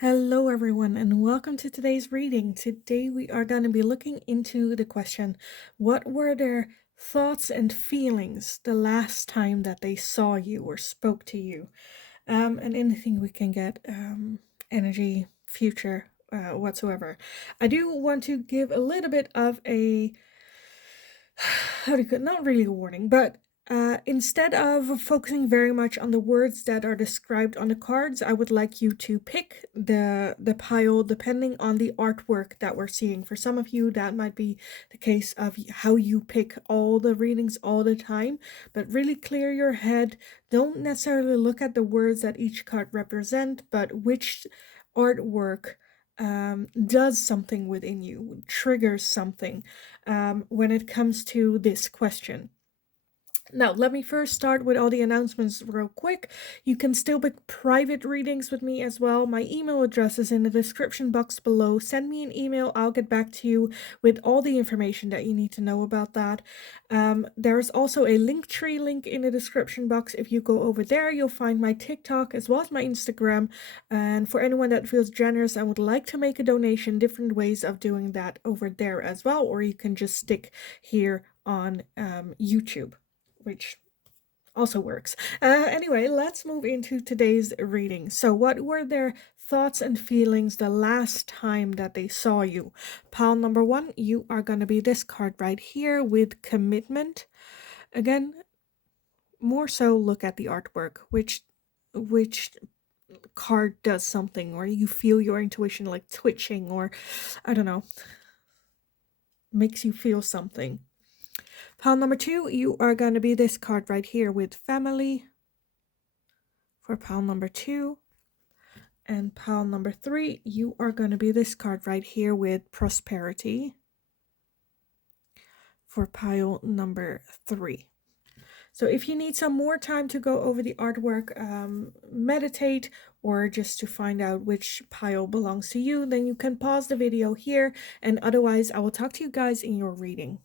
Hello, everyone, and welcome to today's reading. Today, we are going to be looking into the question, what were their thoughts and feelings the last time that they saw you or spoke to you? And anything we can get, energy, future, whatsoever. I do want to give a little bit of a how do you not really a warning, but instead of focusing very much on the words that are described on the cards, I would like you to pick the pile depending on the artwork that we're seeing. For some of you, that might be the case of how you pick all the readings all the time, but really clear your head. Don't necessarily look at the words that each card represent, but which artwork does something within you, triggers something when it comes to this question. Now, let me first start with all the announcements real quick. You can still book private readings with me as well. My email address is in the description box below. Send me an email. I'll get back to you with all the information that you need to know about that. There's also a Linktree link in the description box. If you go over there, you'll find my TikTok as well as my Instagram. And for anyone that feels generous and would like to make a donation, different ways of doing that over there as well. Or you can just stick here on YouTube, which also works. Anyway, let's move into today's reading. So, what were their thoughts and feelings the last time that they saw you? Pile number one, you are going to be this card right here with commitment. Again, more so look at the artwork, which card does something, or you feel your intuition like twitching, or I don't know, makes you feel something. Pile number two, you are going to be this card right here with family for pile number two. And pile number three, you are going to be this card right here with prosperity for pile number three. So if you need some more time to go over the artwork, meditate, or just to find out which pile belongs to you, then you can pause the video here, and otherwise I will talk to you guys in your reading.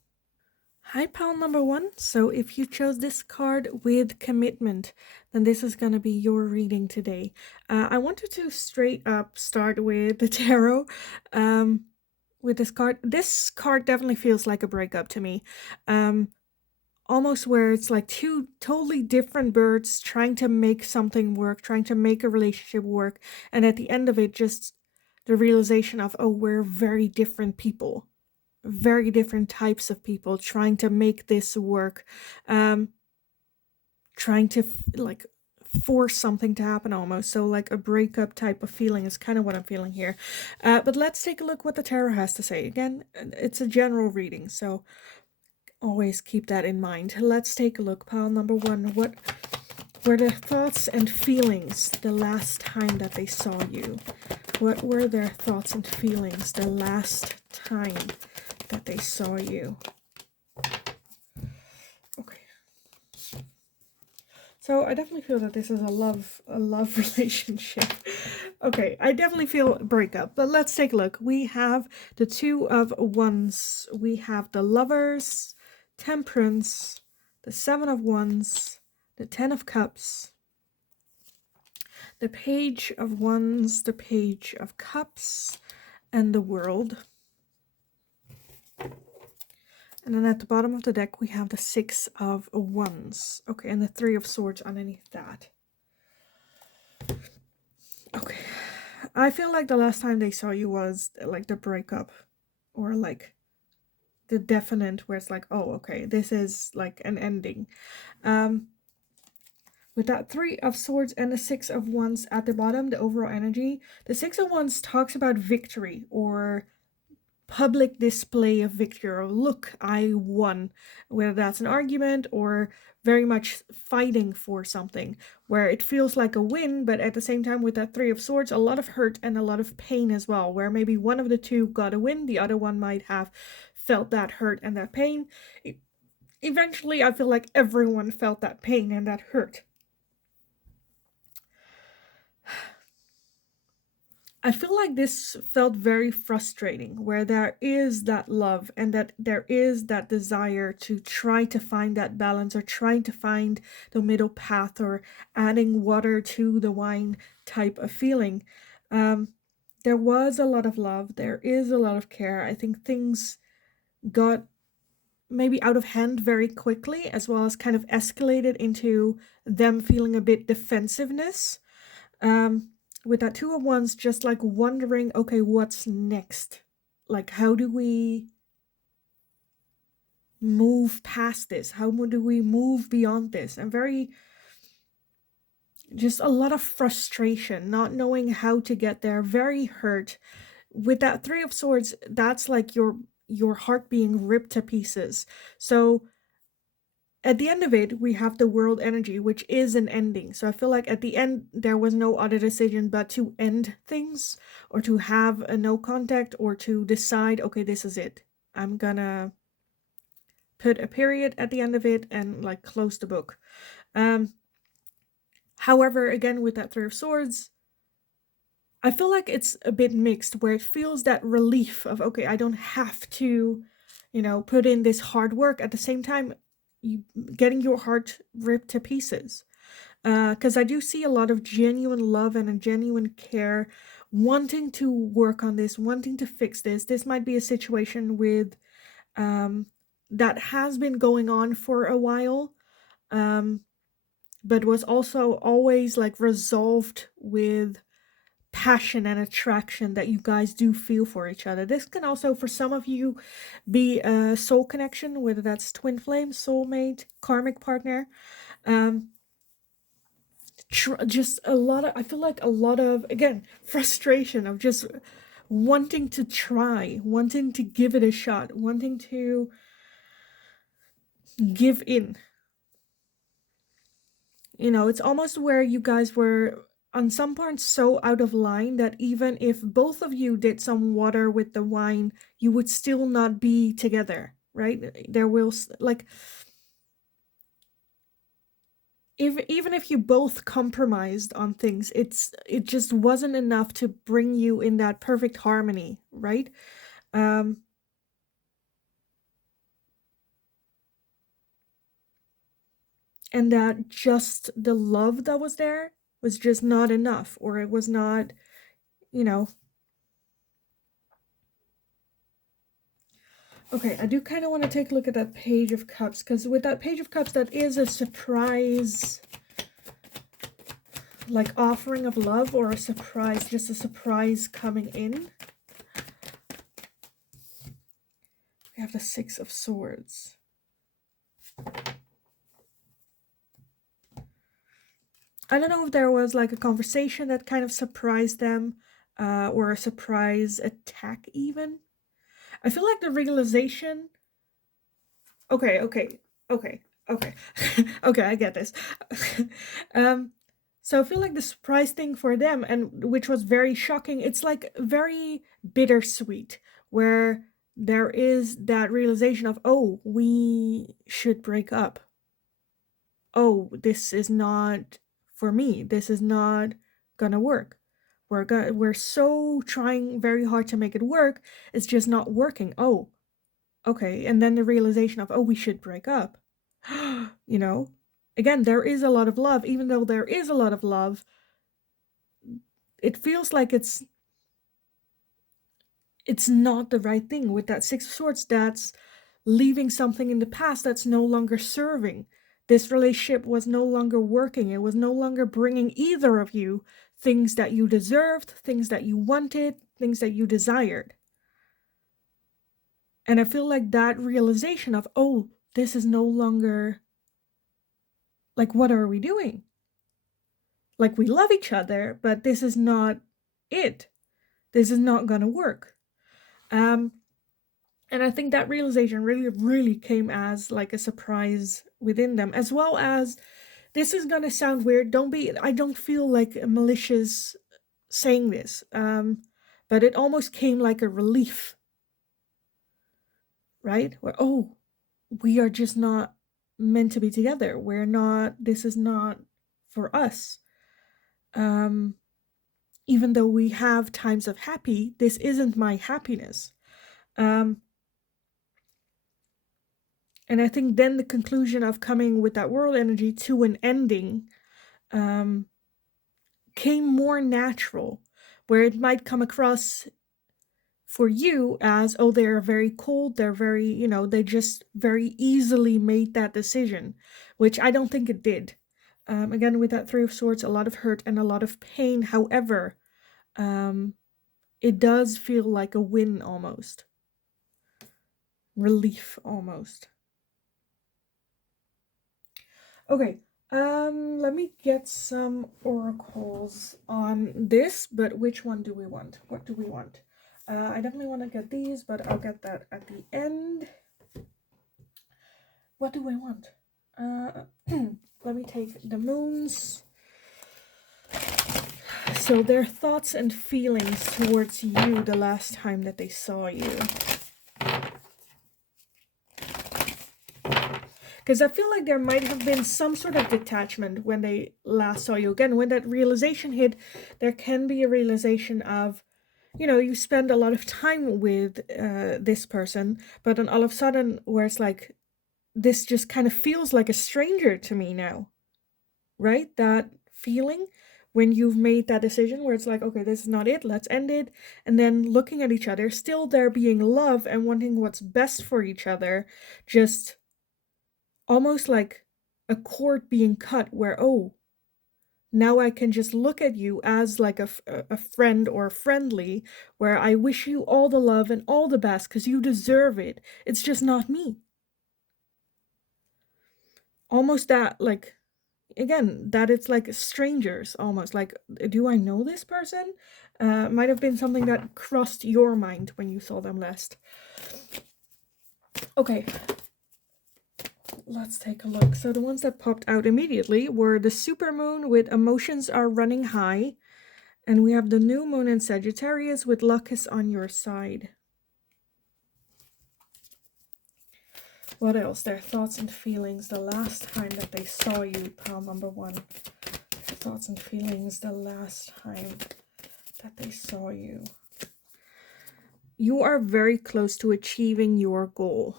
Hi, pile number one. So if you chose this card with commitment, then this is going to be your reading today. I wanted to straight up start with the tarot with this card. This card definitely feels like a breakup to me. Almost where it's like two totally different birds trying to make something work, trying to make a relationship work. And at the end of it, just the realization of, oh, we're very different people. Very different types of people trying to make this work, trying to like force something to happen almost. So like a breakup type of feeling is kind of what I'm feeling here. But let's take a look what the tarot has to say. Again, it's a general reading, so always keep that in mind. Let's take a look. Pile number one, what were their thoughts and feelings the last time that they saw you? What were their thoughts and feelings the last time that they saw you? Okay. So I definitely feel that this is a love relationship. Okay, I definitely feel breakup, but let's take a look. We have the Two of Wands. We have the Lovers, Temperance, the Seven of Wands, the Ten of Cups, the Page of Wands, the Page of Cups, and the World. And then at the bottom of the deck, we have the Six of Wands. Okay, and the Three of Swords underneath that. Okay. I feel like the last time they saw you was like the breakup. Or like the definite where it's like, oh, okay, this is like an ending. With that Three of Swords and the Six of Wands at the bottom, the overall energy, the Six of Wands talks about victory or public display of victory, or look, I won, whether that's an argument or very much fighting for something where it feels like a win, but at the same time with that Three of Swords, a lot of hurt and a lot of pain as well, where maybe one of the two got a win, the other one might have felt that hurt and that pain. Eventually, I feel like everyone felt that pain and that hurt. I feel like this felt very frustrating, where there is that love and that there is that desire to try to find that balance or trying to find the middle path or adding water to the wine type of feeling. there was a lot of love, there is a lot of care. I think things got maybe out of hand very quickly, as well as kind of escalated into them feeling a bit defensiveness. Um, with that Two of Wands, just like wondering, okay, what's next? Like, how do we move past this? How do we move beyond this? And very, just a lot of frustration, not knowing how to get there, very hurt. With that Three of Swords, that's like your heart being ripped to pieces. So at the end of it, we have the world energy, which is an ending. So I feel like at the end, there was no other decision but to end things, or to have a no contact, or to decide, okay, this is it. I'm gonna put a period at the end of it and like close the book. However, again, with that Three of Swords, I feel like it's a bit mixed, where it feels that relief of, okay, I don't have to, put in this hard work. At the same time, you getting your heart ripped to pieces. Because I do see a lot of genuine love and a genuine care, wanting to work on this, wanting to fix this. This might be a situation with that has been going on for a while, but was also always like resolved with passion and attraction that you guys do feel for each other. This can also, for some of you, be a soul connection, whether that's twin flame, soulmate, karmic partner. Just a lot of, I feel like a lot of, again, frustration of just wanting to try, wanting to give it a shot, wanting to give in. It's almost where you guys were on some parts so out of line that even if both of you did some water with the wine, you would still not be together, right? There will, like, even if you both compromised on things, it just wasn't enough to bring you in that perfect harmony, right? um and that just the love that was there was just not enough, or it was not, you know okay, I do kind of want to take a look at that Page of Cups, because with that Page of Cups, that is a surprise, like offering of love, or a surprise, just a surprise coming in. We have the Six of Swords. I don't know if there was like a conversation that kind of surprised them, or a surprise attack even. I feel like the realization. Okay, okay, okay, okay, okay. I get this. So I feel like the surprise thing for them, and which was very shocking. It's like very bittersweet, where there is that realization of, oh, we should break up. Oh, this is not for me. This is not gonna work. We're so trying very hard to make it work. It's just not working. Oh, okay. And then the realization of, oh, we should break up. you know? Again, there is a lot of love. Even though there is a lot of love, it feels like it's not the right thing. With that Six of Swords, that's leaving something in the past that's no longer serving. This relationship was no longer working. It was no longer bringing either of you things that you deserved, things that you wanted, things that you desired. And I feel like that realization of, oh, this is no longer, like, what are we doing? Like, we love each other, but this is not it. This is not gonna work. And I think that realization really, really came as like a surprise within them, as well as, this is gonna sound weird. I don't feel like malicious saying this, but it almost came like a relief, right? Where, oh, we are just not meant to be together. This is not for us. Even though we have times of happy, this isn't my happiness. And I think then the conclusion of coming with that world energy to an ending came more natural, where it might come across for you as, oh, they're very cold, they're very, they just very easily made that decision, which I don't think it did. Again, with that Three of Swords, a lot of hurt and a lot of pain. However, it does feel like a win almost. Relief almost. Okay, let me get some oracles on this, but which one do we want? What do we want? I definitely want to get these, but I'll get that at the end. What do we want? Let me take the moons. So their thoughts and feelings towards you the last time that they saw you. Because I feel like there might have been some sort of detachment when they last saw you. Again, when that realization hit, there can be a realization of, you spend a lot of time with this person, but then all of a sudden, where it's like, this just kind of feels like a stranger to me now, right? That feeling when you've made that decision where it's like, okay, this is not it, let's end it. And then looking at each other, still there being love and wanting what's best for each other, just almost like a cord being cut where, oh, now I can just look at you as like a friend or friendly, where I wish you all the love and all the best because you deserve it. It's just not me. Almost that, like, again, that it's like strangers almost. Like, do I know this person? Might have been something that crossed your mind when you saw them last. Okay. Let's take a look. So the ones that popped out immediately were the supermoon with emotions are running high. And we have the new moon in Sagittarius with luck is on your side. What else? Their thoughts and feelings the last time that they saw you, pile number 1. Their thoughts and feelings the last time that they saw you. You are very close to achieving your goal.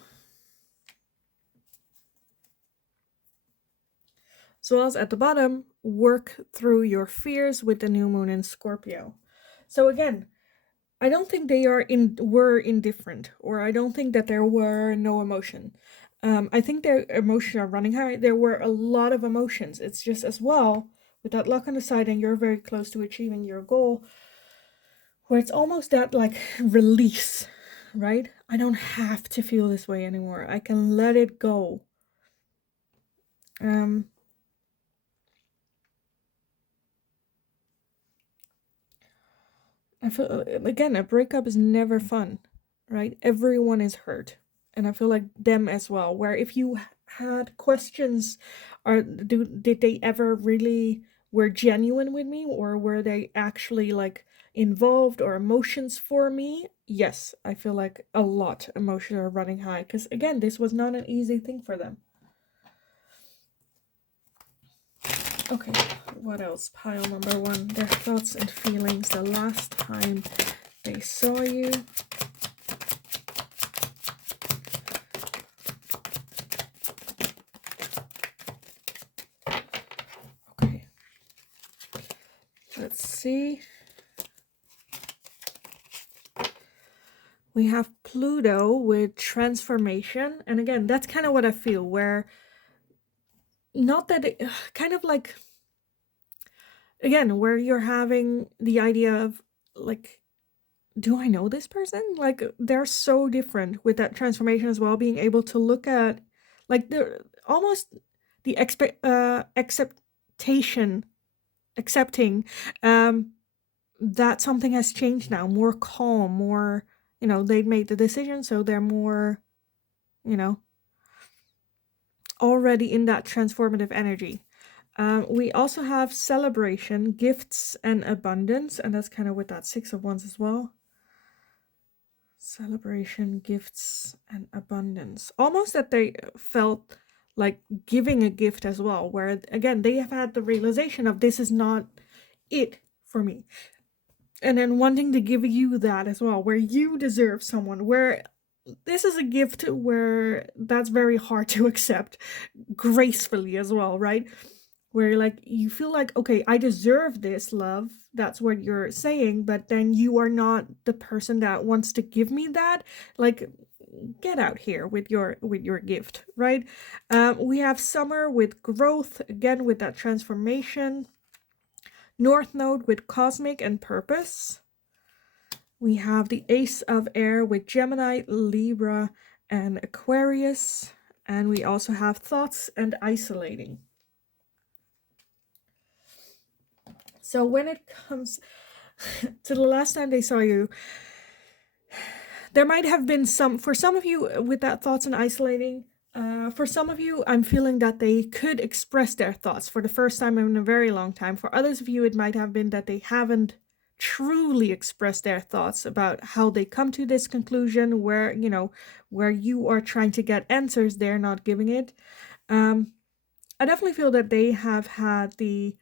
So as at the bottom, work through your fears with the new moon in Scorpio. So again, I don't think they were indifferent, or I don't think that there were no emotion. I think their emotions are running high. There were a lot of emotions. It's just as well, with that luck on the side and you're very close to achieving your goal, where it's almost that like release, right? I don't have to feel this way anymore. I can let it go. I feel, again, a breakup is never fun, right? Everyone is hurt. And I feel like them as well, where if you had questions, did they ever really were genuine with me, or were they actually like involved, or emotions for me? Yes, I feel like a lot emotions are running high, because again, this was not an easy thing for them. Okay, what else? Pile number 1, their thoughts and feelings the last time they saw you. Okay, let's see. We have Pluto with transformation. And again, that's kind of what I feel, where not that it, kind of like, again, where you're having the idea of like, do I know this person? Like, they're so different with that transformation as well, being able to look at like the almost the accepting that something has changed now, more calm, more, they made the decision, so they're more, already in that transformative energy. We also have celebration, gifts, and abundance, and that's kind of with that 6 of Wands as well. Celebration, gifts, and abundance. Almost that they felt like giving a gift as well, where again, they have had the realization of this is not it for me. And then wanting to give you that as well, where you deserve someone, where this is a gift where that's very hard to accept gracefully as well, right? where like you feel like, okay, I deserve this love. That's what you're saying, but then you are not the person that wants to give me that. Like, get out here with your gift, right? We have summer with growth, again with that transformation. North node with cosmic and purpose. We have the Ace of Air with Gemini, Libra, and Aquarius. And we also have thoughts and isolating. So when it comes to the last time they saw you, there might have been for some of you with that thoughts and isolating, for some of you, I'm feeling that they could express their thoughts for the first time in a very long time. For others of you, it might have been that they haven't truly expressed their thoughts about how they come to this conclusion, where, where you are trying to get answers, they're not giving it. I definitely feel that they have had the,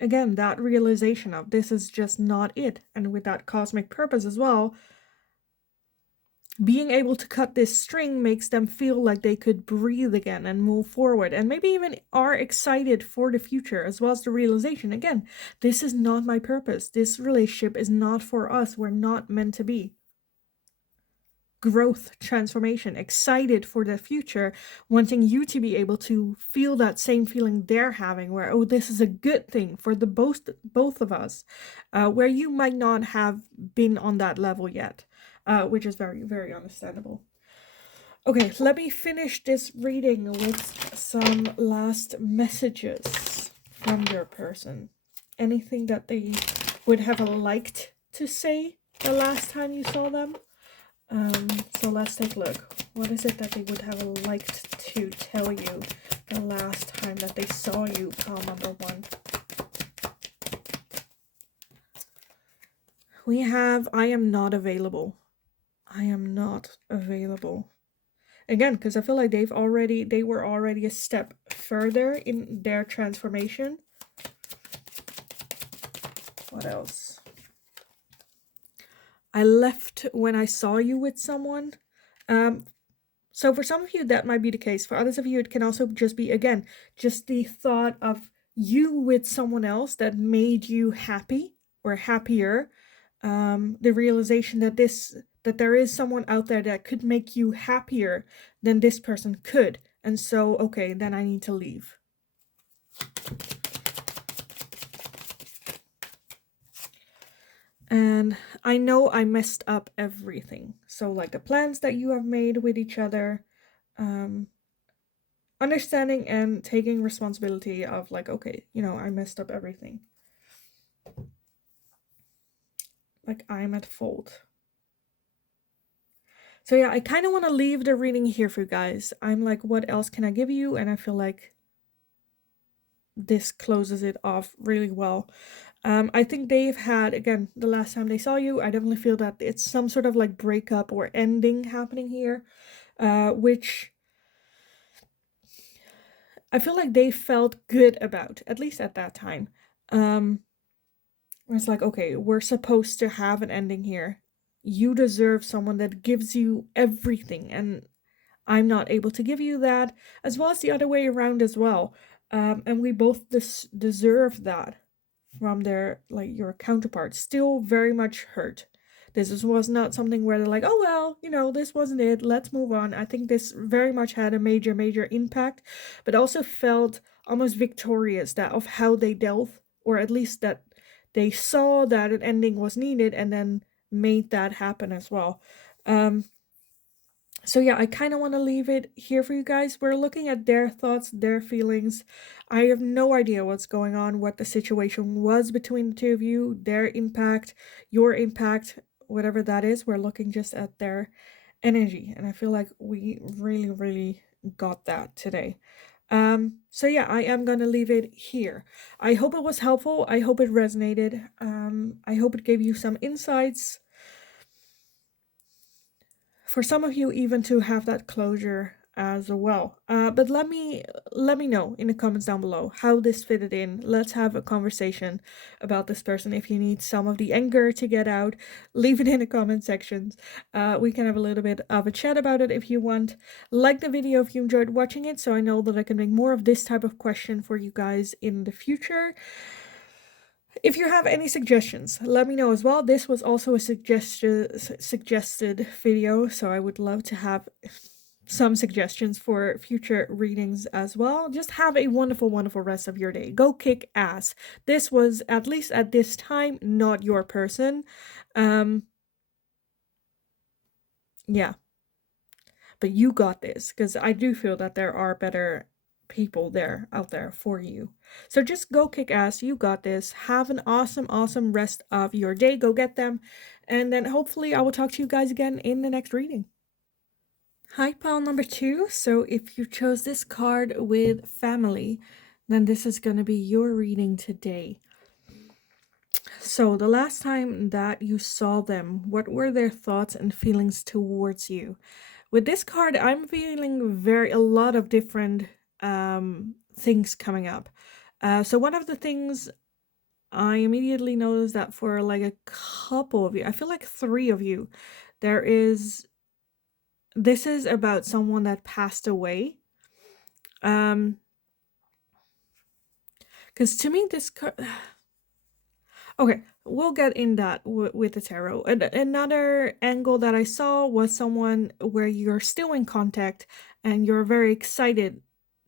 again, that realization of this is just not it. And with that cosmic purpose as well, being able to cut this string makes them feel like they could breathe again and move forward, and maybe even are excited for the future, as well as the realization, again, this is not my purpose. This relationship is not for us. We're not meant to be. Growth, transformation, excited for the future, wanting you to be able to feel that same feeling they're having, where, oh, this is a good thing for the both of us, where you might not have been on that level yet. Which is very, very understandable. Okay, let me finish this reading with some last messages from your person. Anything that they would have liked to say the last time you saw them? So let's take a look. What is it that they would have liked to tell you the last time that they saw you, pile number 1? We have, I am not available. I am not available. Again, because I feel like they were already a step further in their transformation. What else? I left when I saw you with someone. So for some of you, that might be the case. For others of you, it can also just be, again, just the thought of you with someone else that made you happy or happier. The realization that there is someone out there that could make you happier than this person could. And so, okay, then I need to leave. And I know I messed up everything. So like the plans that you have made with each other, understanding and taking responsibility of like, okay, I messed up everything. Like, I'm at fault. So yeah, I kind of want to leave the reading here for you guys. I'm like, what else can I give you? And I feel like this closes it off really well. I think they've had, again, the last time they saw you, I definitely feel that it's some sort of like breakup or ending happening here, which I feel like they felt good about, at least at that time. It's like, okay, we're supposed to have an ending here. You deserve someone that gives you everything, and I'm not able to give you that, as well as the other way around as well. And we both deserve that from your counterparts. Still very much hurt. This was not something where they're like, oh, well, this wasn't it, let's move on. I think this very much had a major, major impact, but also felt almost victorious of how they dealt, or at least that they saw that an ending was needed and then made that happen as well. So yeah, I kind of want to leave it here for you guys. We're looking at their thoughts, their feelings. I have no idea what's going on, what the situation was between the two of you, their impact, your impact, whatever that is. We're looking just at their energy. And I feel like we really, really got that today. So yeah, I am going to leave it here. I hope it was helpful. I hope it resonated. I hope it gave you some insights. For some of you, even to have that closure, as well. But let me know in the comments down below how this fitted in. Let's have a conversation about this person. If you need some of the anger to get out, leave it in the comment sections. We can have a little bit of a chat about it if you want. Like the video if you enjoyed watching it, so I know that I can make more of this type of question for you guys in the future. If you have any suggestions, let me know as well. This was also a suggested video, so I would love to have some suggestions for future readings as well. Just have a wonderful, wonderful rest of your day. Go kick ass. This was, at least at this time, not your person. Yeah. But you got this, because I do feel that there are better people out there for you. So just go kick ass. You got this. Have an awesome, awesome rest of your day. Go get them. And then hopefully I will talk to you guys again in the next reading. Hi, pile number 2. So if you chose this card with family, then this is going to be your reading today. So the last time that you saw them, what were their thoughts and feelings towards you? With this card, I'm feeling a lot of different things coming up. So one of the things I immediately noticed that for like a couple of you, I feel like 3 of you, this is about someone that passed away. Because to me, this card. Okay, we'll get in that with the tarot. Another angle that I saw was someone where you're still in contact and you're very excited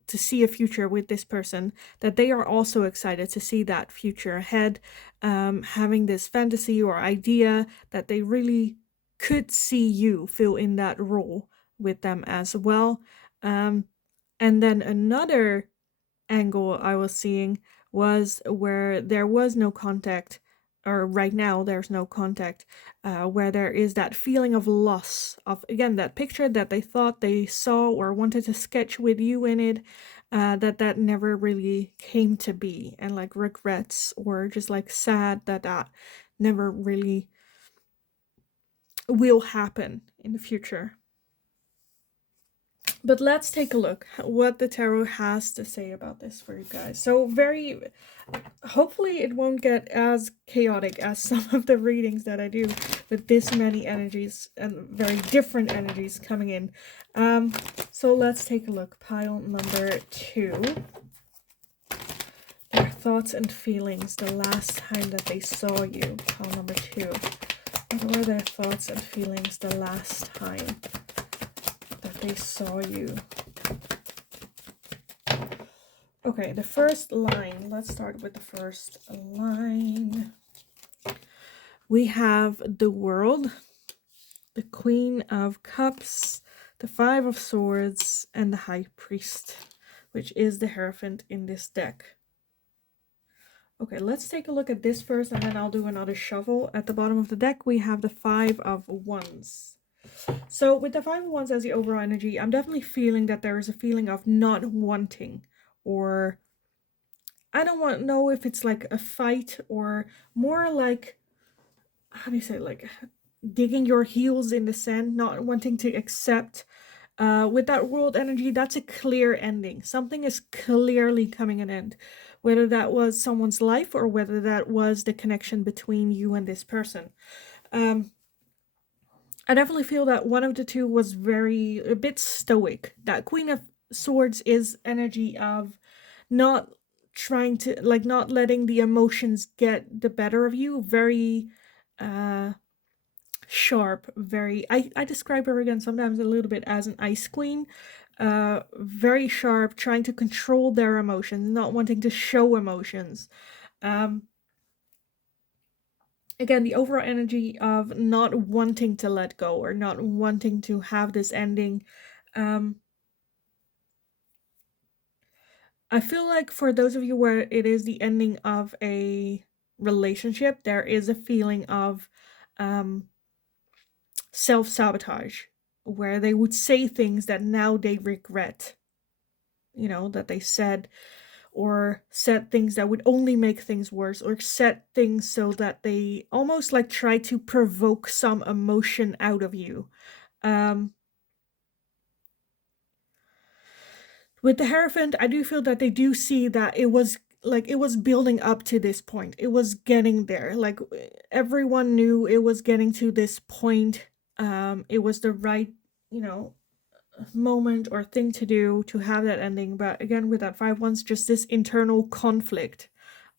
to see a future with this person, that they are also excited to see that future ahead, having this fantasy or idea that they really could see you fill in that role with them as well. And then another angle I was seeing was where there was no contact, or right now there's no contact, where there is that feeling of loss of, again, that picture that they thought they saw or wanted to sketch with you in it, that never really came to be, and like regrets or just like sad that never really will happen in the future. But let's take a look what the tarot has to say about this for you guys. So hopefully it won't get as chaotic as some of the readings that I do with this many energies and very different energies coming in. So let's take a look. Pile number 2. Their thoughts and feelings the last time that they saw you. Pile number 2. What were their thoughts and feelings the last time that they saw you? Okay, the first line. Let's start with the first line. We have the World, the Queen of Cups, the 5 of Swords, and the High Priest, which is the Hierophant in this deck. Okay, let's take a look at this first, and then I'll do another shuffle. At the bottom of the deck, we have the 5 of Wands. So with the 5 of Wands as the overall energy, I'm definitely feeling that there is a feeling of not wanting, or I don't know if it's like a fight or more like, how do you say, like digging your heels in the sand, not wanting to accept. With that World energy, that's a clear ending. Something is clearly coming an end, whether that was someone's life or whether that was the connection between you and this person. I definitely feel that one of the two was a bit stoic. That Queen of Swords is energy of not trying to, like, not letting the emotions get the better of you. Very sharp, I describe her again sometimes a little bit as an ice queen. Very sharp, trying to control their emotions, not wanting to show emotions. Again, the overall energy of not wanting to let go or not wanting to have this ending. I feel like for those of you where it is the ending of a relationship, there is a feeling of self-sabotage, where they would say things that now they regret, that they said, or said things that would only make things worse, or said things so that they almost like try to provoke some emotion out of you. With the Hierophant, I do feel that they do see that it was building up to this point. It was getting there. Like everyone knew it was getting to this point. It was the right, you know, moment or thing to do to have that ending. But again, with that 5 1's just this internal conflict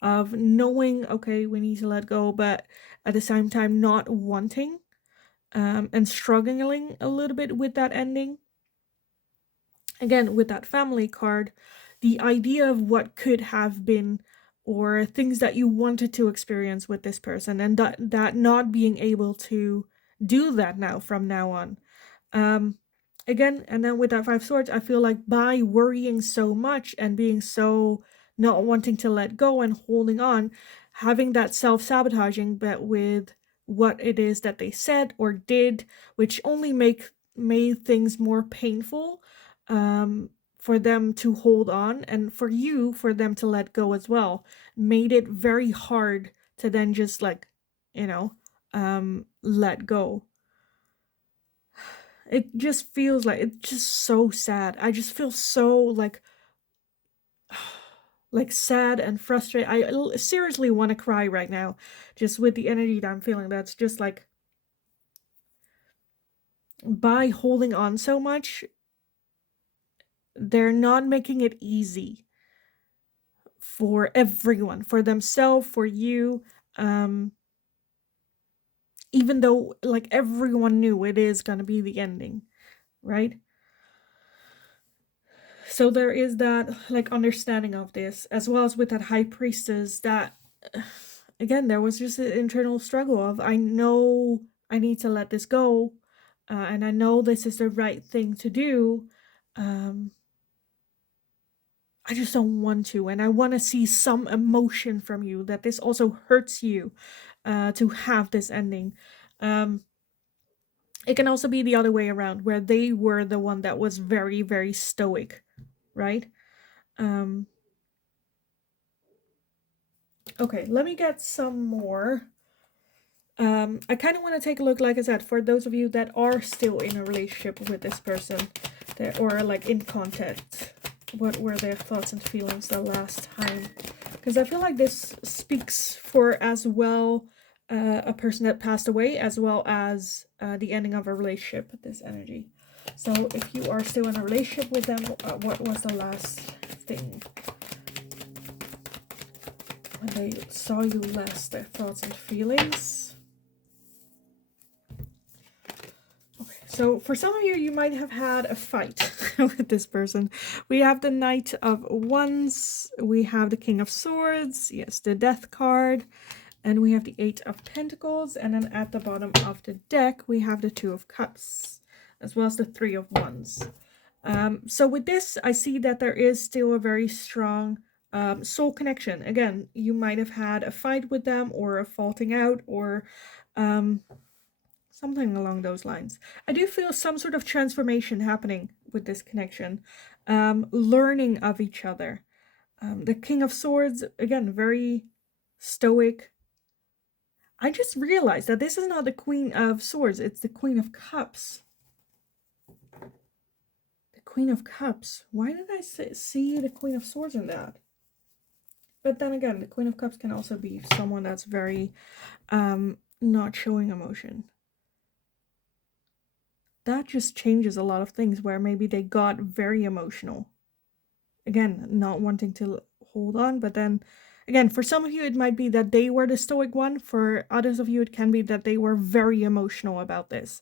of knowing, okay, we need to let go, but at the same time not wanting, and struggling a little bit with that ending. Again, with that family card, the idea of what could have been or things that you wanted to experience with this person, and that not being able to do that now from now on. Um, Again, and then with that 5 swords, I feel like by worrying so much and being so not wanting to let go and holding on, having that self-sabotaging, but with what it is that they said or did, which only made things more painful, for them to hold on, and for you, for them to let go as well, made it very hard to then just like, you know, let go. It just feels like it's just so sad. I just feel so like sad and frustrated. I seriously want to cry right now, just with the energy that I'm feeling. That's just like, by holding on so much, they're not making it easy for everyone, for themselves, for you. Um, Even though like everyone knew it is gonna be the ending, right? So there is that like understanding of this, as well as with that high priestess, that again there was just an internal struggle of, I know I need to let this go, and I know this is the right thing to do. um I just don't want to, and I want to see some emotion from you, that this also hurts you, to have this ending. um it can also be the other way around, where they were the one that was very, very stoic, right? um Okay, let me get some more. I kind of want to take a look, like I said, for those of you that are still in a relationship with this person, that, or like in contact. What were their thoughts and feelings the last time? Because I feel like this speaks for as well a person that passed away, as well as the ending of a relationship, this energy. So if you are still in a relationship with them, what was the last thing? When they saw you last, their thoughts and feelings. Okay, so for some of you, you might have had a fight with this person. We have the Knight of Wands, we have the King of Swords, yes, the Death card, and we have the Eight of Pentacles, and then at the bottom of the deck, we have the Two of Cups, as well as the Three of Wands. So with this, I see that there is still a very strong soul connection. Again, you might have had a fight with them, or a faulting out, or something along those lines. I do feel some sort of transformation happening with this connection, learning of each other. The King of Swords, again, very stoic. I just realized that this is not the Queen of Swords, it's the Queen of Cups. The Queen of Cups. Why did I see the Queen of Swords in that? But then again, the Queen of Cups can also be someone that's very not showing emotion. That just changes a lot of things, where maybe they got very emotional. Again, not wanting to hold on, but then again, for some of you, it might be that they were the stoic one. For others of you, it can be that they were very emotional about this.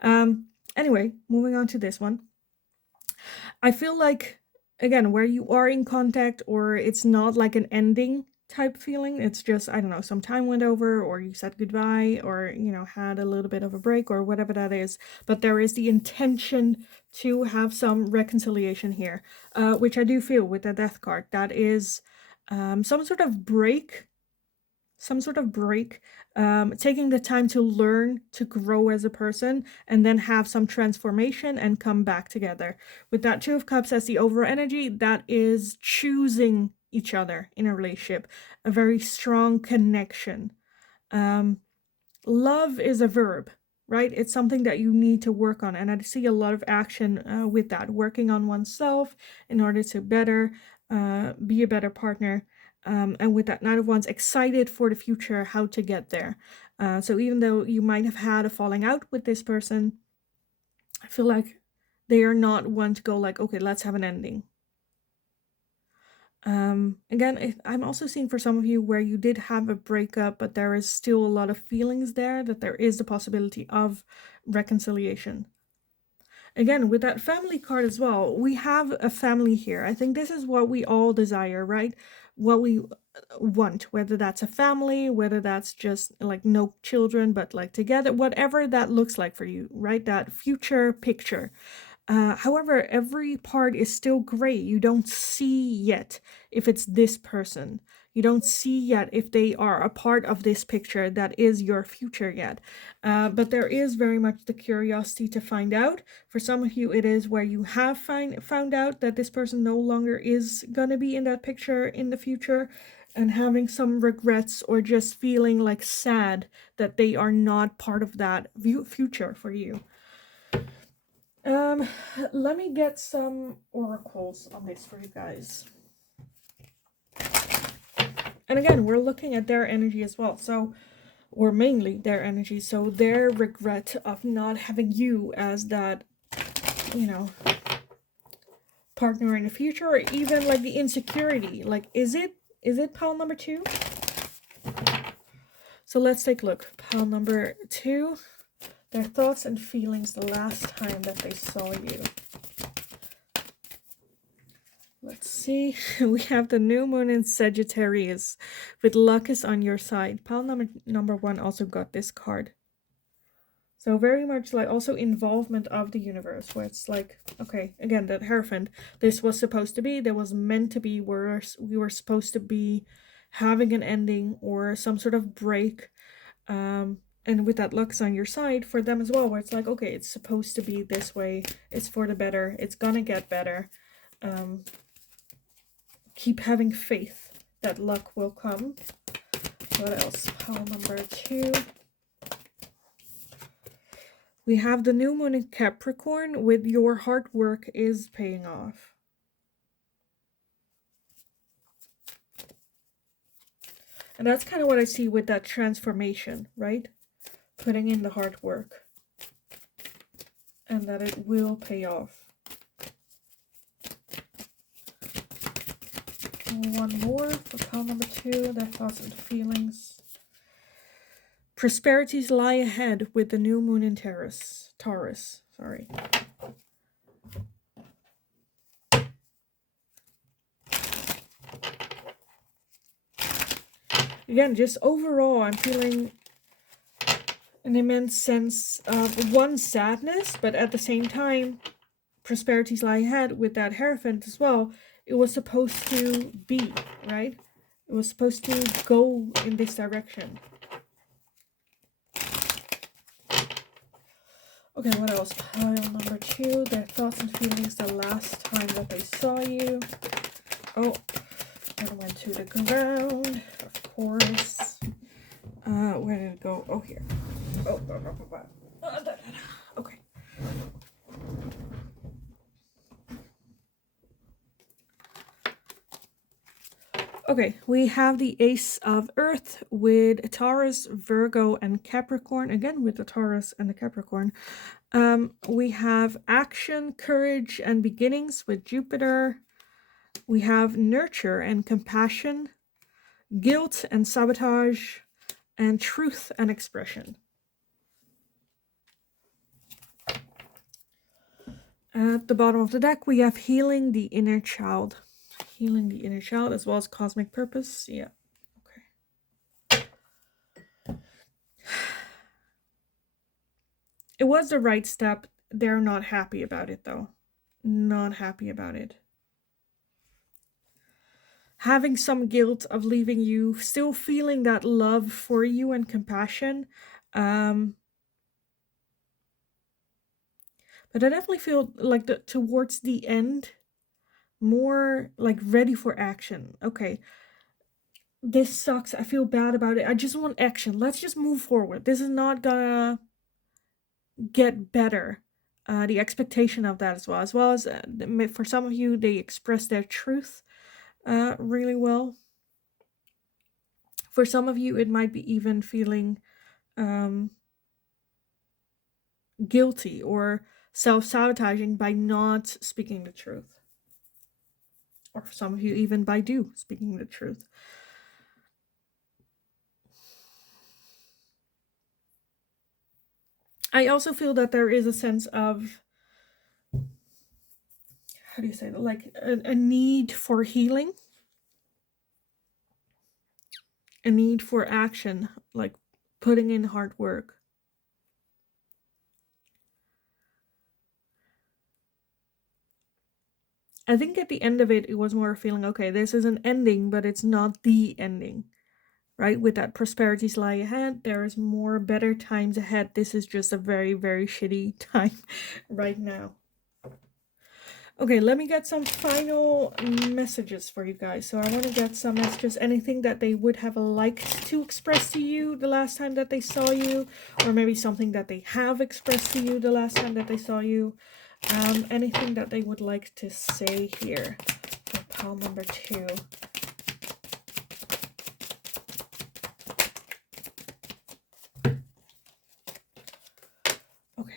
Anyway, moving on to this one. I feel like, again, where you are in contact, or it's not like an ending type feeling, it's just, I don't know, some time went over, or you said goodbye, or, you know, had a little bit of a break, or whatever that is, but there is the intention to have some reconciliation here, which I do feel with the Death card. That is some sort of break, taking the time to learn, to grow as a person, and then have some transformation and come back together. With that Two of Cups as the overall energy, that is choosing each other in a relationship, a very strong connection. Love is a verb. right? It's something that you need to work on. And I see a lot of action with that, working on oneself in order to better be a better partner. And with that Knight of Wands, excited for the future, how to get there. So even though you might have had a falling out with this person, I feel like they are not one to go like, okay, let's have an ending. Again, I'm also seeing for some of you where you did have a breakup, but there is still a lot of feelings there, that there is the possibility of reconciliation. Again, with that family card as well, we have a family here. I think this is what we all desire, right? What we want, whether that's a family, whether that's just like no children, but like together, whatever that looks like for you, right? That future picture. However, every part is still gray. You don't see yet if it's this person. You don't see yet if they are a part of this picture that is your future yet. But there is very much the curiosity to find out. For some of you, it is where you have found out that this person no longer is going to be in that picture in the future, and having some regrets or just feeling like sad that they are not part of that future for you. Let me get some oracles on this for you guys. And again, we're looking at their energy as well. So, or mainly their energy. So their regret of not having you as that, you know, partner in the future, or even like the insecurity. Like, is it pile number 2? So let's take a look. Pile number 2. Their thoughts and feelings the last time that they saw you. Let's see. We have the new moon in Sagittarius with luck is on your side. Pile number 1 also got this card. So very much like also involvement of the universe, where it's like, okay, again, that Hierophant, this was supposed to be, there was meant to be, where we were supposed to be having an ending or some sort of break. And with that luck's on your side for them as well, where it's like, okay, it's supposed to be this way, it's for the better, it's gonna get better. Keep having faith that luck will come. What else? Pile number 2. We have the new moon in Capricorn with your hard work is paying off. And that's kind of what I see with that transformation, right? Putting in the hard work. And that it will pay off. One more for pile number 2, their thoughts and feelings. Prosperities lie ahead with the new moon in Taurus. Sorry. Again, just overall, I'm feeling an immense sense of one sadness, but at the same time, prosperities lie ahead with that Hierophant as well. It was supposed to be, right? It was supposed to go in this direction. Okay, what else? Pile number 2, their thoughts and feelings the last time that they saw you. Oh, it went to the ground, of course. Where did it go? Oh, here. Oh, okay. Okay, we have the Ace of Earth with Taurus, Virgo, and Capricorn. Again, with the Taurus and the Capricorn. We have action, courage, and beginnings with Jupiter. We have nurture and compassion, guilt and sabotage, and truth and expression. At the bottom of the deck, we have healing the inner child. Healing the inner child as well as cosmic purpose. Yeah. Okay. It was the right step. They're not happy about it, though. Not happy about it. Having some guilt of leaving you, still feeling that love for you and compassion. But I definitely feel like towards the end, more like ready for action. Okay, this sucks. I feel bad about it. I just want action. Let's just move forward. This is not gonna get better. The expectation of that as well as for some of you, they express their truth really well. For some of you, it might be even feeling um, guilty or self-sabotaging by not speaking the truth. Or for some of you, even by speaking the truth. I also feel that there is a sense of, how do you say that, like a need for healing, a need for action, like putting in hard work. I think at the end of it, it was more a feeling, okay, this is an ending, but it's not the ending, right? With that prosperities lie ahead, there is more better times ahead. This is just a very, very shitty time right now. Okay, let me get some final messages for you guys. So I want to get some messages, anything that they would have liked to express to you the last time that they saw you, or maybe something that they have expressed to you the last time that they saw you. Anything that they would like to say here for pile number 2. Okay.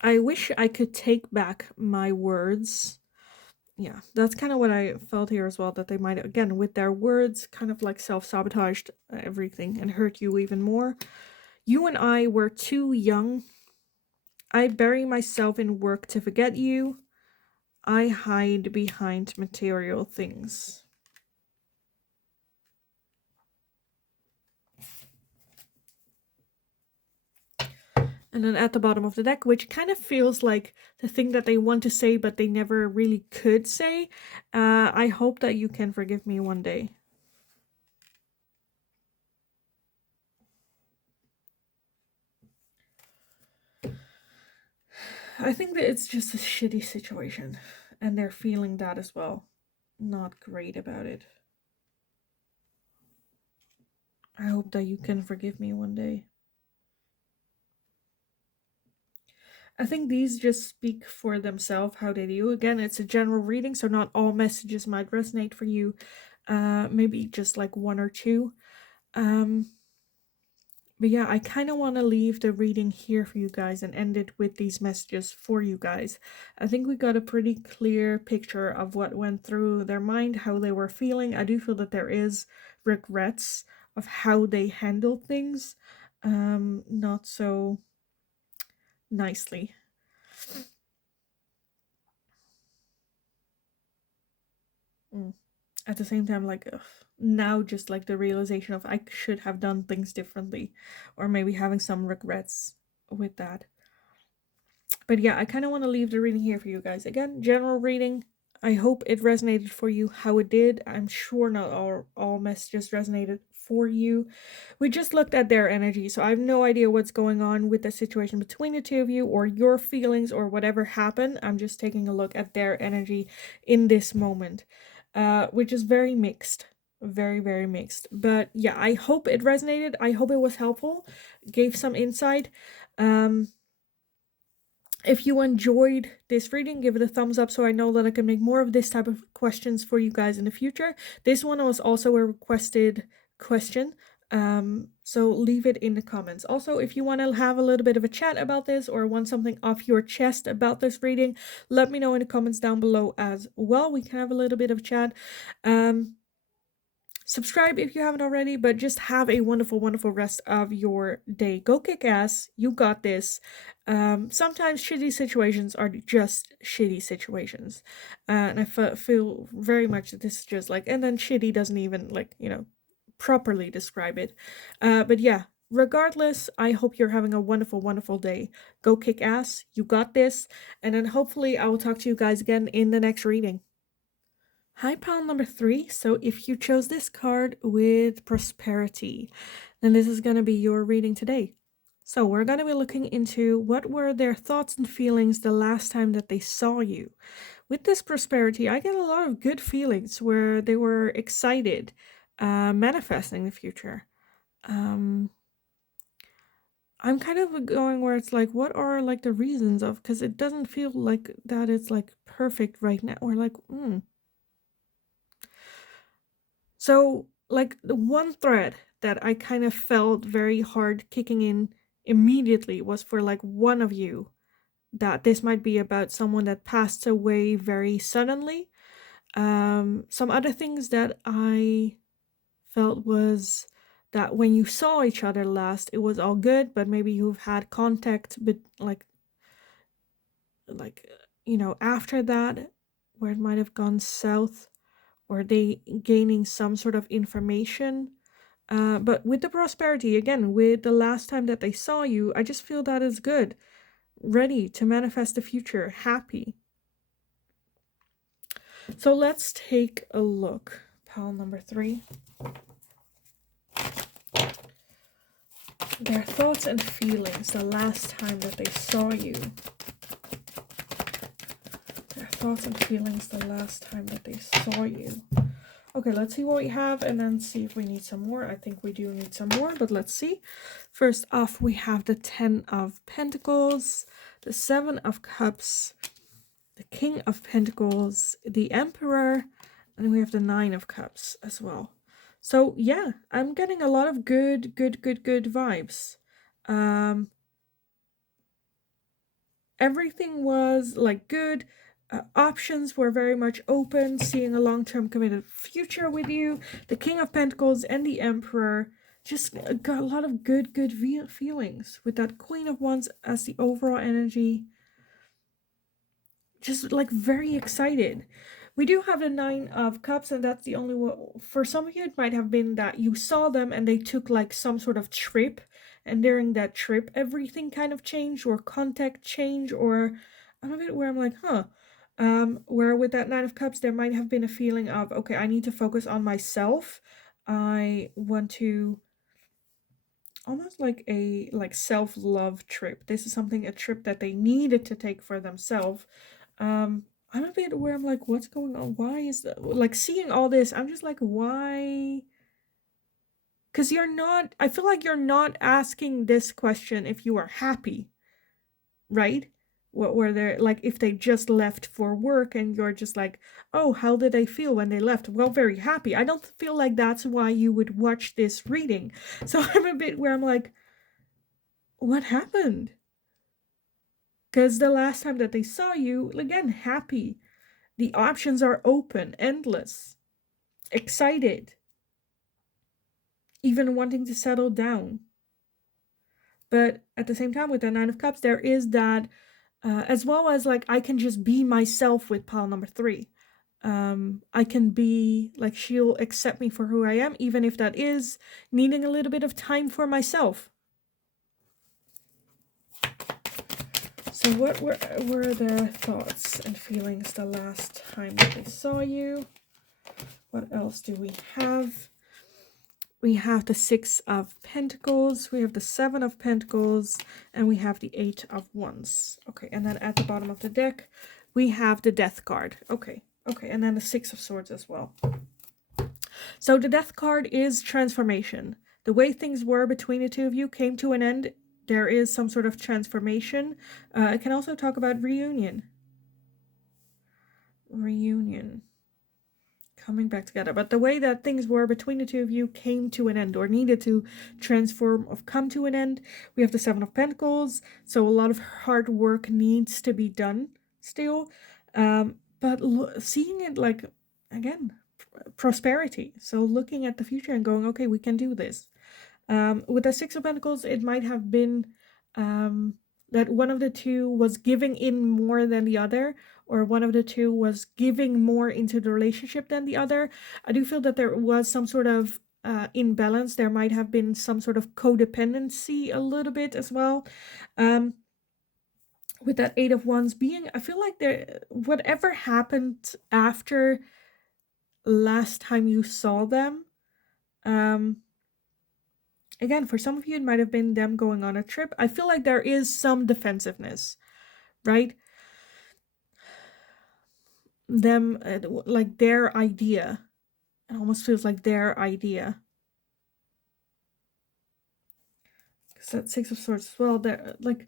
I wish I could take back my words. Yeah, that's kind of what I felt here as well, that they might, again, with their words, kind of like self-sabotaged everything and hurt you even more. You and I were too young. I bury myself in work to forget you. I hide behind material things. And then at the bottom of the deck, which kind of feels like the thing that they want to say, but they never really could say. I hope that you can forgive me one day. I think that it's just a shitty situation. And they're feeling that as well. Not great about it. I hope that you can forgive me one day. I think these just speak for themselves, how they do. Again, it's a general reading, so not all messages might resonate for you. Maybe just like 1 or 2. But yeah, I kind of want to leave the reading here for you guys and end it with these messages for you guys. I think we got a pretty clear picture of what went through their mind, how they were feeling. I do feel that there is regrets of how they handled things, not so nicely. At the same time, like, now just like the realization of I should have done things differently, or maybe having some regrets with that. But yeah, I kind of want to leave the reading here for you guys. Again, general reading. I hope it resonated for you how it did. I'm sure not all messages resonated for you. We just looked at their energy, so I have no idea what's going on with the situation between the two of you or your feelings or whatever happened. I'm just taking a look at their energy in this moment, which is very mixed. Very, very mixed. But yeah, I hope it resonated. I hope it was helpful, gave some insight. If you enjoyed this reading, give it a thumbs up so I know that I can make more of this type of questions for you guys in the future. This one was also a requested question, so leave it in the comments. Also, if you want to have a little bit of a chat about this or want something off your chest about this reading, let me know in the comments down below as well. We can have a little bit of a chat. Subscribe if you haven't already, but just have a wonderful, wonderful rest of your day. Go kick ass. You got this. Sometimes shitty situations are just shitty situations. And I feel very much that this is just like, and then shitty doesn't even, like, properly describe it. But yeah, regardless, I hope you're having a wonderful, wonderful day. Go kick ass. You got this. And then hopefully I will talk to you guys again in the next reading. Hi, pile number 3. So if you chose this card with prosperity, then this is going to be your reading today. So we're going to be looking into what were their thoughts and feelings the last time that they saw you. With this prosperity, I get a lot of good feelings where they were excited, manifesting the future. I'm kind of going where it's like, what are like the reasons of, because it doesn't feel like that it's like perfect right now, or like, So, like, the one thread that I kind of felt very hard kicking in immediately was for like one of you, that this might be about someone that passed away very suddenly. Some other things that I felt was that when you saw each other last, it was all good, but maybe you've had contact, but after that, where it might have gone south, or they gaining some sort of information. But with the prosperity, again, with the last time that they saw you, I just feel that is good. Ready to manifest the future, happy. So let's take a look. Pile number 3. Their thoughts and feelings the last time that they saw you. Their thoughts and feelings the last time that they saw you. Okay, let's see what we have and then see if we need some more. I think we do need some more, but let's see. First off, we have the 10 of Pentacles, the 7 of Cups, the King of Pentacles, the Emperor, and we have the 9 of Cups as well. So yeah, I'm getting a lot of good vibes. Everything was like good. Options were very much open, seeing a long-term committed future with you. The King of Pentacles and the Emperor just got a lot of good feelings with that Queen of Wands as the overall energy. Just like very excited. We do have the 9 of Cups, and that's the only one. For some of you, it might have been that you saw them and they took like some sort of trip, and during that trip, everything kind of changed, or contact changed, or I'm a bit where I'm like, huh. Where with that 9 of Cups, there might have been a feeling of, okay, I need to focus on myself. I want to almost like a self-love trip. This is a trip that they needed to take for themselves. I'm a bit where I'm like, what's going on? Why is that? Like, seeing all this, I'm just like, why? Because I feel like you're not asking this question if you are happy, right? What were they like, if they just left for work and you're just like, oh, how did they feel when they left? Well, very happy. I don't feel like that's why you would watch this reading. So I'm a bit where I'm like, what happened? Because the last time that they saw you, again, happy. The options are open, endless, excited, even wanting to settle down. But at the same time, with the 9 of Cups, there is that, as well as like, I can just be myself with pile number 3. I can be like, she'll accept me for who I am, even if that is needing a little bit of time for myself. So what were their thoughts and feelings the last time that they saw you? What else do we have? We have the 6 of Pentacles, we have the 7 of Pentacles, and we have the 8 of Wands. Okay, and then at the bottom of the deck, we have the Death card. Okay, and then the 6 of Swords as well. So the Death card is transformation. The way things were between the two of you came to an end. There is some sort of transformation. It can also talk about reunion. Coming back together. But the way that things were between the two of you came to an end, or needed to transform or come to an end. We have the 7 of Pentacles, so a lot of hard work needs to be done still. But seeing it like, again, prosperity. So looking at the future and going, okay, we can do this. With the 6 of Pentacles, it might have been that one of the two was giving in more than the other, or one of the two was giving more into the relationship than the other. I do feel that there was some sort of imbalance. There might have been some sort of codependency a little bit as well. With that 8 of Wands being, I feel like whatever happened after last time you saw them, again, for some of you, it might have been them going on a trip. I feel like there is some defensiveness, right? Them, like their idea. It almost feels like their idea. Because that Six of Swords as well, there, like,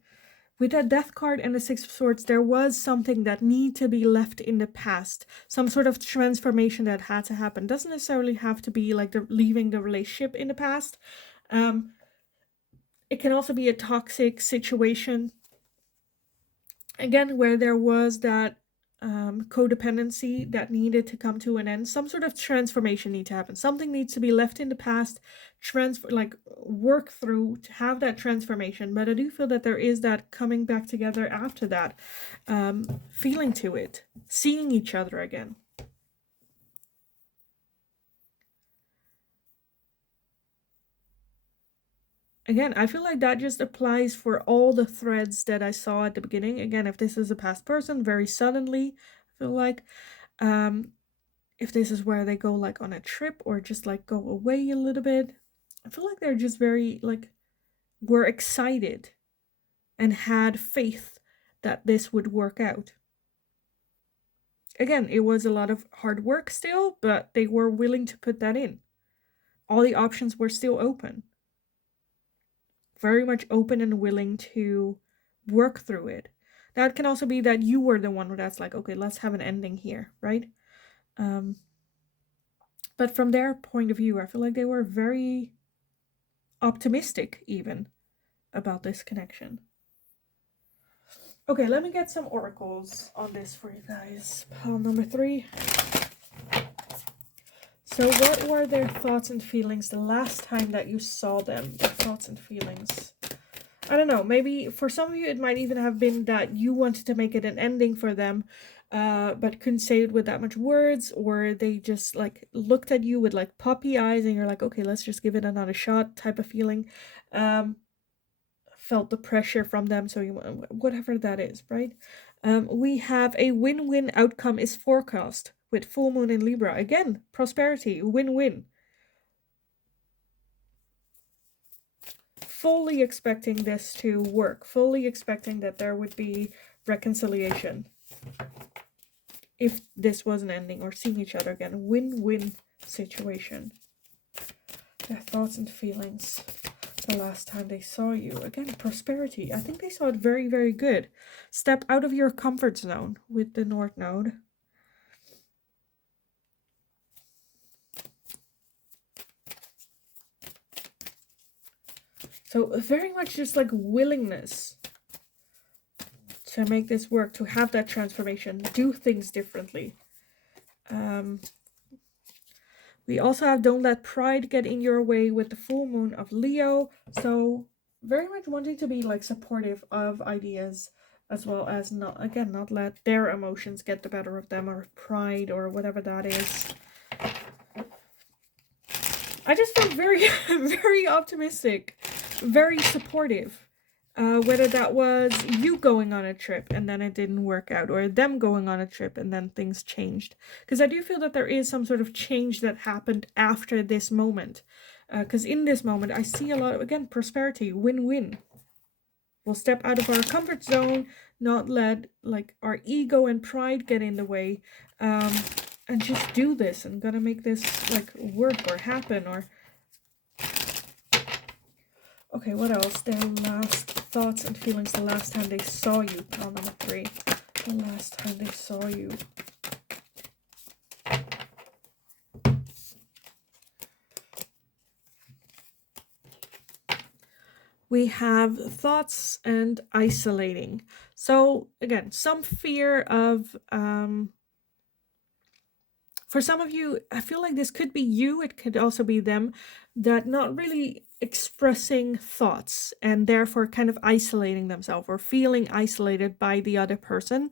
with that Death card and the Six of Swords, there was something that need to be left in the past. Some sort of transformation that had to happen. Doesn't necessarily have to be like leaving the relationship in the past. It can also be a toxic situation. Again, where there was that codependency that needed to come to an end. Some sort of transformation need to happen. Something needs to be left in the past, work through to have that transformation. But I do feel that there is that coming back together after that, feeling to it, seeing each other again. Again, I feel like that just applies for all the threads that I saw at the beginning. Again, if this is a past person, very suddenly, I feel like, if this is where they go like on a trip or just like go away a little bit, I feel like they're just very like, were excited and had faith that this would work out. Again, it was a lot of hard work still, but they were willing to put that in. All the options were still open. Very much open and willing to work through it. That can also be that you were the one that's like, okay, let's have an ending here, right? But from their point of view, I feel like they were very optimistic even about this connection. Okay, let me get some oracles on this for you guys. Pile number 3. So what were their thoughts and feelings the last time that you saw them? Their thoughts and feelings. I don't know, maybe for some of you it might even have been that you wanted to make it an ending for them, but couldn't say it with that much words, or they just like looked at you with like puppy eyes and you're like, okay, let's just give it another shot type of feeling. Felt the pressure from them, so you, whatever that is, right? We have a win-win outcome is forecast with full moon in Libra. Again, prosperity, win-win. Fully expecting this to work, fully expecting that there would be reconciliation if this was an ending, or seeing each other again. Win-win situation. Their thoughts and feelings the last time they saw you. Again, prosperity. I think they saw it very, very good. Step out of your comfort zone with the North Node. So very much just like willingness to make this work, to have that transformation, do things differently. We also have don't let pride get in your way with the full moon of Leo. So very much wanting to be like supportive of ideas, as well as not let their emotions get the better of them, or pride, or whatever that is. I just felt very, very optimistic, very supportive. Whether that was you going on a trip and then it didn't work out, or them going on a trip and then things changed. Because I do feel that there is some sort of change that happened after this moment. Because in this moment, I see a lot of, again, prosperity, win-win. We'll step out of our comfort zone, not let like our ego and pride get in the way, and just do this and gonna make this like work or happen. Or okay, what else? Their last thoughts and feelings the last time they saw you. Pile number 3. The last time they saw you. We have thoughts and isolating. So again, some fear of, for some of you, I feel like this could be you, it could also be them, that not really expressing thoughts and therefore kind of isolating themselves or feeling isolated by the other person.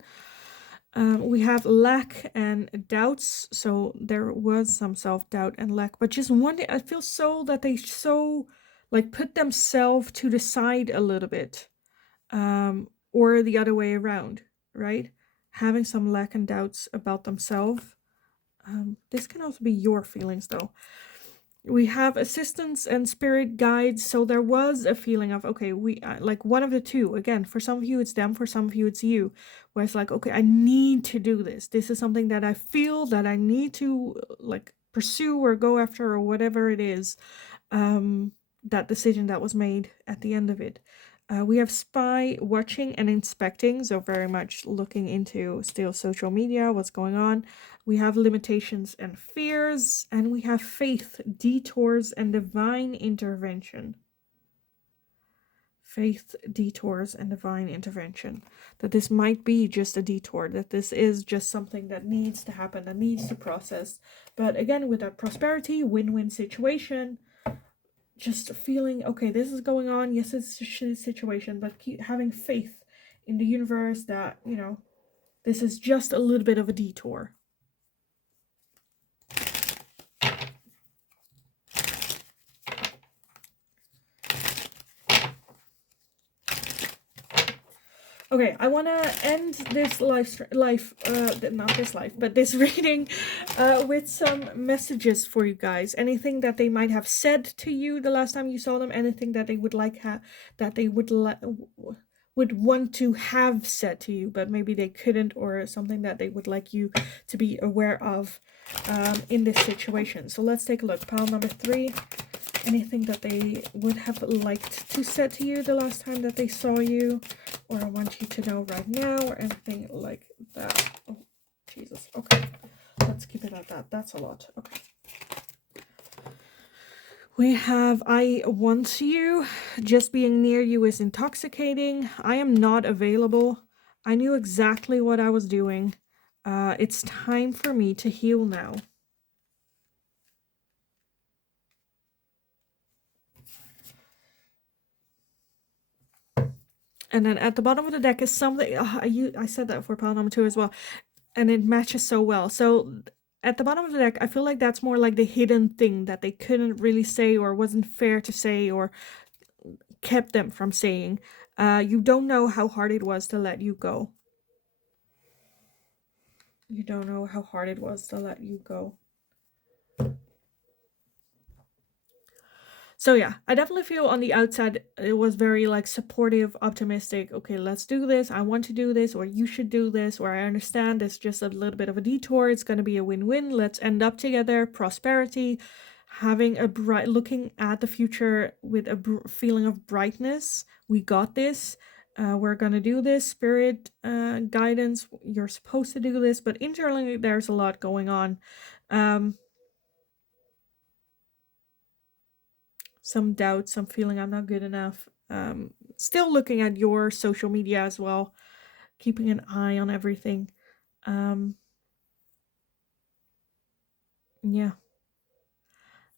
We have lack and doubts, so there was some self-doubt and lack, but just one day I feel so that they so like put themselves to the side a little bit, or the other way around, right? Having some lack and doubts about themselves. This can also be your feelings though. We have assistance and spirit guides, so there was a feeling of, okay, we like one of the two. Again, for some of you it's them, for some of you it's you, where it's like, okay, I need to do this. This is something that I feel that I need to like pursue or go after or whatever it is. that decision that was made at the end of it. We have spy, watching and inspecting, so very much looking into still social media, what's going on. We have limitations and fears, and we have faith, detours and divine intervention. Faith, detours and divine intervention. That this might be just a detour, that this is just something that needs to happen, that needs to process. But again, with that prosperity, win-win situation, just feeling, okay, this is going on. Yes, it's a shitty situation, but keep having faith in the universe that, you know, this is just a little bit of a detour. Okay, I want to end this this reading with some messages for you guys. Anything that they might have said to you the last time you saw them, anything that they would like that they would want to have said to you, but maybe they couldn't, or something that they would like you to be aware of in this situation. So let's take a look. Pile number 3. Anything that they would have liked to say to you the last time that they saw you, or I want you to know right now, or anything like that. Oh, Jesus. Okay. Let's keep it at that. That's a lot. Okay. We have, I want you. Just being near you is intoxicating. I am not available. I knew exactly what I was doing. It's time for me to heal now. And then at the bottom of the deck is something, I said that for pile number 2 as well, and it matches so well. So at the bottom of the deck, I feel like that's more like the hidden thing that they couldn't really say, or wasn't fair to say, or kept them from saying. You don't know how hard it was to let you go. You don't know how hard it was to let you go. So yeah, I definitely feel on the outside it was very like supportive, optimistic. Okay, let's do this. I want to do this, or you should do this, or I understand it's just a little bit of a detour. It's going to be a win-win. Let's end up together. Prosperity, having a bright, looking at the future with a feeling of brightness. We got this. We're going to do this. Spirit, guidance. You're supposed to do this, but internally there's a lot going on. Some doubt, some feeling I'm not good enough. Still looking at your social media as well, keeping an eye on everything. Yeah.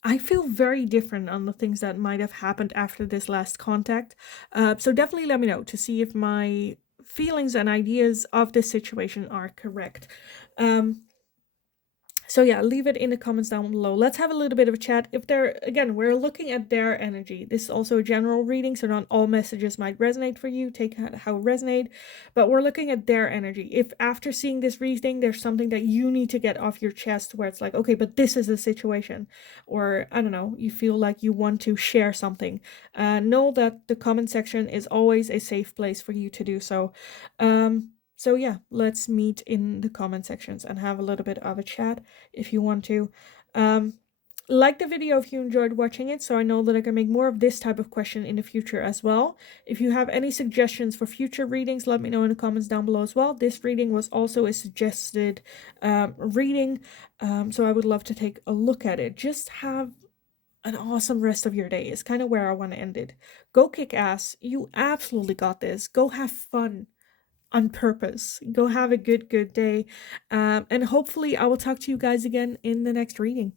I feel very different on the things that might have happened after this last contact. So definitely let me know to see if my feelings and ideas of this situation are correct. So yeah, leave it in the comments down below. Let's have a little bit of a chat. If they're, again, we're looking at their energy. This is also a general reading, so not all messages might resonate for you. Take how resonate, but we're looking at their energy. If after seeing this reading, there's something that you need to get off your chest where it's like, okay, but this is the situation, or I don't know, you feel like you want to share something, know that the comment section is always a safe place for you to do so. So yeah, let's meet in the comment sections and have a little bit of a chat if you want to. Like the video if you enjoyed watching it, so I know that I can make more of this type of question in the future as well. If you have any suggestions for future readings, let me know in the comments down below as well. This reading was also a suggested reading, so I would love to take a look at it. Just have an awesome rest of your day is kind of where I want to end it. Go kick ass. You absolutely got this. Go have fun on purpose. Go have a good day. And hopefully I will talk to you guys again in the next reading.